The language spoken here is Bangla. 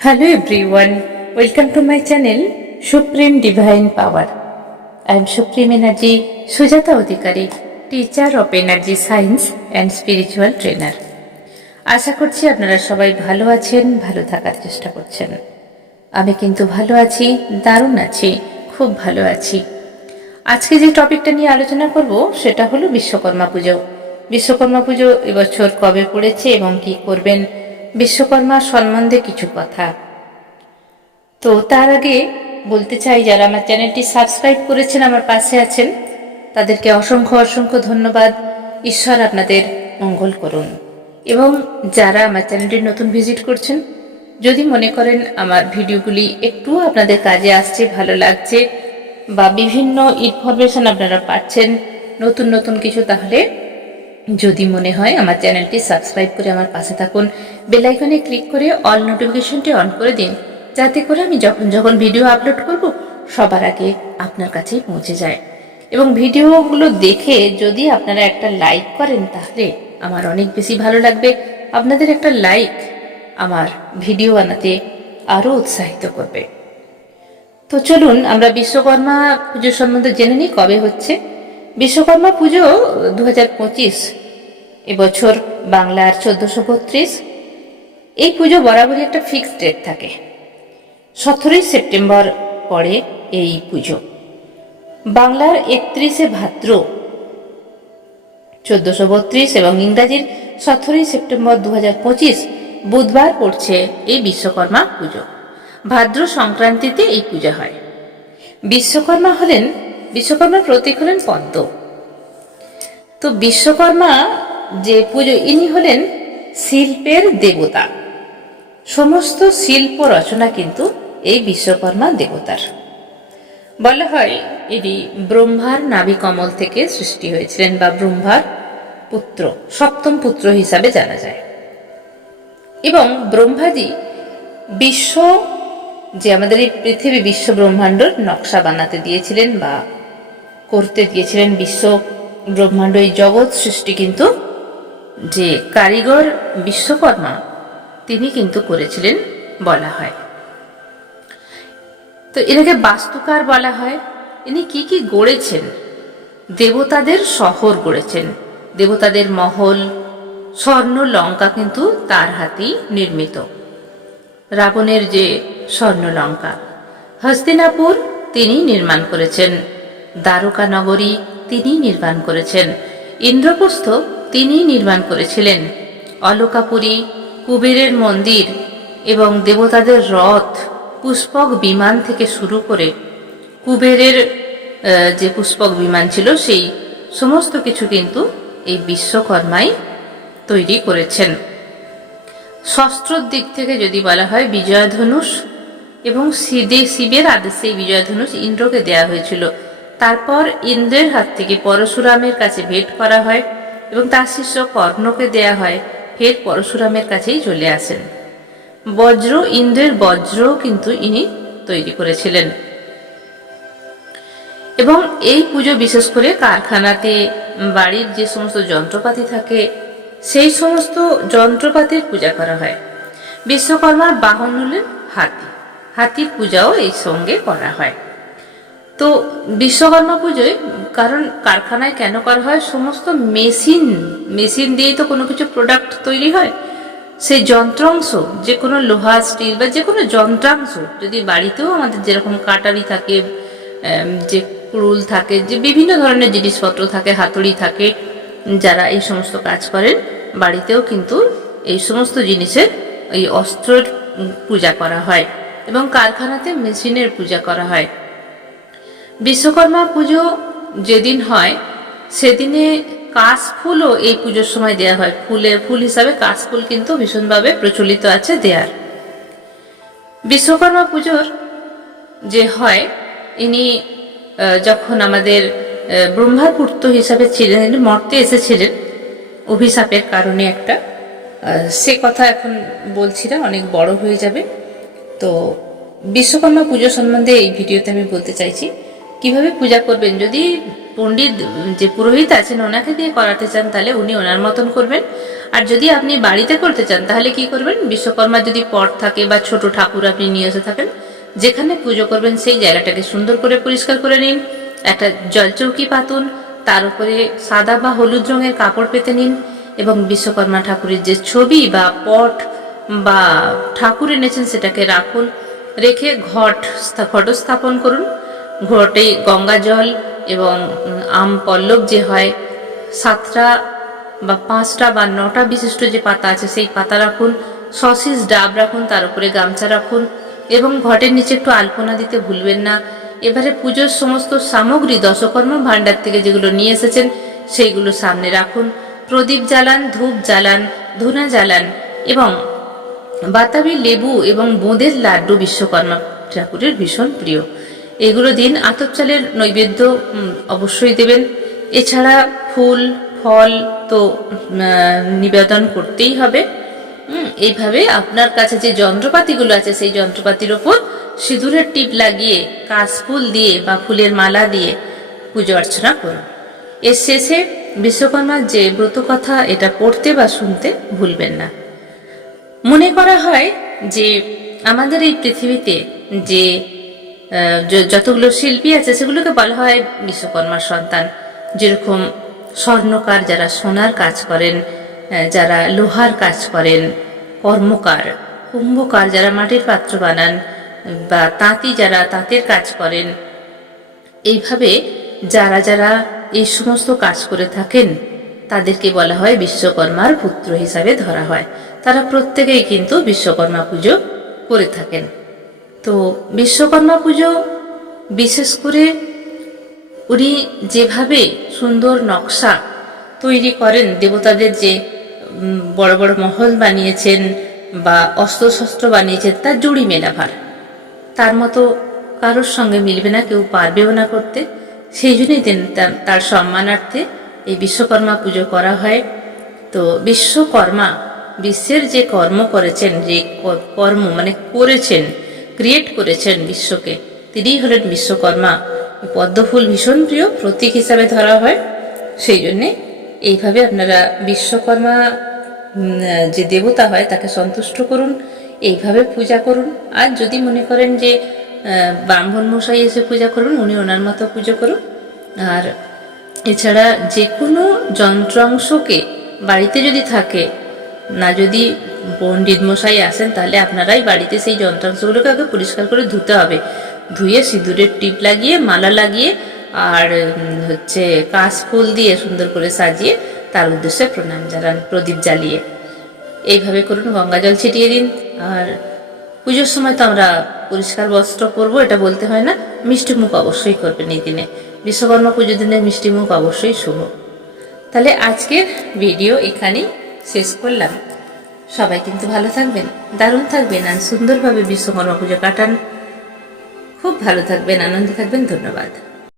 Hello everyone, welcome to my channel Supreme Divine Power. I am Supreme Energy Sujata Adhikari, teacher of Energy Science and Spiritual Trainer. আশা করছি আপনারা সবাই ভালো আছেন, ভালো থাকার চেষ্টা করছেন। আমি কিন্তু ভালো আছি, দারুণ আছি, খুব ভালো আছি। আজকে যে টপিকটা নিয়ে আলোচনা করব সেটা হলো বিশ্বকর্মা পুজো। বিশ্বকর্মা পুজো এবছর কবে পড়েছে এবং কি করবেন, বিশ্বকর্মা সম্বন্ধে কিছু কথা। তো তার আগে বলতে চাই, যারা আমার চ্যানেলটি সাবস্ক্রাইব করেছেন, আমার পাশে আছেন, তাদেরকে অসংখ্য অসংখ্য ধন্যবাদ। ঈশ্বর আপনাদের মঙ্গল করুন। এবং যারা আমার চ্যানেলটি নতুন ভিজিট করছেন, যদি মনে করেন আমার ভিডিওগুলি একটু আপনাদের কাজে আসছে, ভালো লাগছে বা বিভিন্ন ইনফরমেশন আপনারা পাচ্ছেন নতুন নতুন কিছু, তাহলে যদি মনে হয় আমার চ্যানেলটি সাবস্ক্রাইব করে আমার পাশে থাকুন। বেল আইকনে ক্লিক করে অল নোটিফিকেশনটি অন করে দিন, যাতে করে আমি যখন ভিডিও আপলোড করব সবার আগে আপনার কাছেই পৌঁছে যায়। এবং ভিডিওগুলো দেখে যদি আপনারা একটা লাইক করেন, তাহলে আমার অনেক বেশি ভালো লাগবে। আপনাদের একটা লাইক আমার ভিডিও বানাতে আরও উৎসাহিত করবে। তো চলুন আমরা বিশ্বকর্মা পুজো সম্বন্ধে জেনে নিই কবে হচ্ছে। বিশ্বকর্মা পুজো 2025 এবছর বাংলার 1432। এই পুজো বরাবরই একটা ফিক্সড ডেট থাকে, 17 সেপ্টেম্বর পরে এই পুজো। বাংলার 31 ভাদ্র 1432 এবং ইংরাজির 17 সেপ্টেম্বর 2025 বুধবার পড়ছে এই বিশ্বকর্মা পুজো। ভাদ্র সংক্রান্তিতে এই পূজা হয়। বিশ্বকর্মার প্রতীক হলেন পদ্ম। তো বিশ্বকর্মা যে পুজো, ইনি হলেন শিল্পের দেবতা। সমস্ত শিল্প রচনা কিন্তু এই বিশ্বকর্মা দেবতার। বলা হয় ইনি ব্রহ্মার নাভি কমল থেকে সৃষ্টি হয়েছিলেন, বা ব্রহ্মার পুত্র, সপ্তম পুত্র হিসাবে জানা যায়। এবং ব্রহ্মাজি যে আমাদের এই পৃথিবী বিশ্ব ব্রহ্মাণ্ডর নকশা বানাতে দিয়েছিলেন বা করতে দিয়েছিলেন। বিশ্ব ব্রহ্মাণ্ড, এই জগৎ সৃষ্টি কিন্তু যে কারিগর বিশ্বকর্মা, তিনি কিন্তু করেছিলেন বলা হয়। তো এনাকে বাস্তুকার বলা হয়। ইনি কি কি গড়েছেন? দেবতাদের শহর গড়েছেন, দেবতাদের মহল, স্বর্ণ লঙ্কা কিন্তু তার হাতেই নির্মিত। রাবণের যে স্বর্ণ লঙ্কা, হস্তিনাপুর তিনি নির্মাণ করেছেন, দ্বারকা নগরী তিনি নির্মাণ করেছেন, ইন্দ্রপ্রস্থ তিনি নির্মাণ করেছিলেন, অলকাপুরী, কুবেরের মন্দির এবং দেবতাদের রথ, পুষ্পক বিমান থেকে শুরু করে কুবেরের যে পুষ্পক বিমান ছিল, সেই সমস্ত কিছু কিন্তু এই বিশ্বকর্মাই তৈরি করেছেন। শস্ত্রর দিক থেকে যদি বলা হয়, বিজয়ধনুষ এবং শিবের আদেশে এই বিজয়ধনুষ ইন্দ্রকে দেয়া হয়েছিল। তারপর ইন্দ্রের হাত থেকে পরশুরামের কাছে ভেট করা হয় এবং তার শিষ্য কর্ণকে দেয়া হয়, ফের পরশুরামের কাছেই চলে আসেন। ইন্দ্রের বজ্রও কিন্তু ইনি তৈরি করেছিলেন। এবং এই পুজো বিশেষ করে কারখানাতে, বাড়ির যে সমস্ত যন্ত্রপাতি থাকে, সেই সমস্ত যন্ত্রপাতির পূজা করা হয়। বিশ্বকর্মার বাহন হলেন হাতি, হাতির পূজাও এই সঙ্গে করা হয়। তো বিশ্বকর্মা পুজোয়, কারণ কারখানায় কেন করা হয়, সমস্ত মেশিন দিয়েই তো কোনো কিছু প্রোডাক্ট তৈরি হয়। সেই যন্ত্রাংশ, যে কোনো লোহা, স্টিল বা যে কোনো যন্ত্রাংশ, যদি বাড়িতেও আমাদের যেরকম কাটারি থাকে, যে কুড়ুল থাকে, যে বিভিন্ন ধরনের জিনিসপত্র থাকে, হাতুড়ি থাকে, যারা এই সমস্ত কাজ করেন বাড়িতেও কিন্তু এই সমস্ত জিনিসের, এই অস্ত্রের পূজা করা হয় এবং কারখানাতে মেশিনের পূজা করা হয়। বিশ্বকর্মা পুজো যেদিন হয়, সেদিনে কাশফুলও এই পুজোর সময় দেয়া হয়। ফুল হিসাবে কাশফুল কিন্তু ভীষণভাবে প্রচলিত আছে দেয়ার। বিশ্বকর্মা পুজোর যে হয়, ইনি যখন আমাদের ব্রহ্মার পুত্র হিসাবে ছিলেন, ইনি মর্তে এসেছিলেন অভিশাপের কারণে একটা, সে কথা এখন বলছি না, অনেক বড় হয়ে যাবে। তো বিশ্বকর্মা পুজো সম্বন্ধে এই ভিডিওতে আমি বলতে চাইছি কিভাবে পূজা করবেন। যদি পণ্ডিত যে পুরোহিত আছেন ওনাকে দিয়ে করাতে চান তাহলে উনি ওনার মতন করবেন। আর যদি আপনি বাড়িতে করতে চান তাহলে কি করবেন, বিশ্বকর্মা যদি পট থাকে বা ছোট ঠাকুর আপনি নিয়ে এসে থাকেন, যেখানে পুজো করবেন সেই জায়গাটাকে সুন্দর করে পরিষ্কার করে নিন, একটা জলচৌকি পাতুন, তার উপরে সাদা বা হলুদ রঙের কাপড় পেতে নিন এবং বিশ্বকর্মা ঠাকুরের যে ছবি বা পট বা ঠাকুর এনেছেন সেটাকে রাখুন। রেখে ঘট স্থাপন করুন। ঘটে গঙ্গা জল এবং আম পল্লব যে হয় 7টা বা 5টা বা 9টা বিশিষ্ট যে পাতা আছে সেই পাতা রাখুন। সসিস ডাব রাখুন, তার উপরে গামছা রাখুন এবং ঘটের নিচে একটু আলপনা দিতে ভুলবেন না। এবারে পুজোর সমস্ত সামগ্রী দশকর্মা ভাণ্ডার থেকে যেগুলো নিয়ে এসেছেন সেইগুলো সামনে রাখুন। প্রদীপ জ্বালান, ধূপ জ্বালান, ধুনা জ্বালান এবং বাতাবি লেবু এবং বোঁদের লাড্ডু বিশ্বকর্মা ঠাকুরের ভীষণ প্রিয়। এগুলো দিন। আতপ চালের নৈবেদ্য অবশ্যই দেবেন। এছাড়া ফুল ফল তো নিবেদন করতেই হবে। এইভাবে আপনার কাছে যে যন্ত্রপাতিগুলো আছে সেই যন্ত্রপাতির ওপর সিঁদুরের টিপ লাগিয়ে কাশফুল দিয়ে বা ফুলের মালা দিয়ে পুজো অর্চনা করুন। এর শেষে বিশ্বকর্মার যে ব্রত কথা এটা পড়তে বা শুনতে ভুলবেন না। মনে করা হয় যে আমাদের এই পৃথিবীতে যে যতগুলো শিল্পী আছে সেগুলোকে বলা হয় বিশ্বকর্মার সন্তান। যেরকম স্বর্ণকার যারা সোনার কাজ করেন, যারা লোহার কাজ করেন, কর্মকার, কুম্ভকার যারা মাটির পাত্র বানান, বা তাঁতি যারা তাঁতের কাজ করেন, এইভাবে যারা যারা এই সমস্ত কাজ করে থাকেন তাদেরকে বলা হয় বিশ্বকর্মার পুত্র হিসাবে ধরা হয়। তারা প্রত্যেকেই কিন্তু বিশ্বকর্মা পুজো করে থাকেন। তো বিশ্বকর্মা পুজো বিশেষ করে উনি যেভাবে সুন্দর নকশা তৈরি করেন, দেবতাদের যে বড় বড় মহল বানিয়েছেন বা অস্ত্রশস্ত্র বানিয়েছেন, তার জুড়ি মেলা ভার, তার মতো কারোর সঙ্গে মিলবে না, কেউ পারবেও না করতে। সেই জন্যই তার সম্মানার্থে এই বিশ্বকর্মা পুজো করা হয়। তো বিশ্বকর্মা বিশ্বের যে কর্ম করেছেন, যে কর্ম মানে করেছেন, ক্রিয়েট করেছেন বিশ্বকে, তিনিই হলেন বিশ্বকর্মা। পদ্মফুল ভীষণ প্রিয়, প্রতীক হিসাবে ধরা হয়। সেই জন্যে এইভাবে আপনারা বিশ্বকর্মা যে দেবতা হয় তাকে সন্তুষ্ট করুন, এইভাবে পূজা করুন। আর যদি মনে করেন যে ব্রাহ্মণ মশাই এসে পূজা করুন, উনি ওনার মতো পুজো করুন। আর এছাড়া যে কোনো যন্ত্রাংশকে বাড়িতে যদি থাকে না, যদি পণ্ডিত মশাই আসেন তাহলে আপনারাই বাড়িতে সেই যন্ত্রাংশগুলোকে আগে পরিষ্কার করে ধুতে হবে। ধুয়ে সিঁদুরের টিপ লাগিয়ে মালা লাগিয়ে আর কাশফুল দিয়ে সুন্দর করে সাজিয়ে তার উদ্দেশ্যে প্রণাম জানান, প্রদীপ জ্বালিয়ে। এইভাবে করুন, গঙ্গা জল ছিটিয়ে দিন। আর পুজোর সময় তো আমরা পরিষ্কার বস্ত্র পরবো এটা বলতে হয় না, মিষ্টি মুখ অবশ্যই করবেন এই দিনে। বিশ্বকর্মা পুজোর দিনে মিষ্টি মুখ অবশ্যই শুভ। তাহলে আজকের ভিডিও এখানেই শেষ করলাম। সবাই কিন্তু ভালো থাকবেন, দারুণ থাকবেন আর সুন্দরভাবে বিশ্বকর্মা পুজো কাটান। খুব ভালো থাকবেন, আনন্দে থাকবেন। ধন্যবাদ।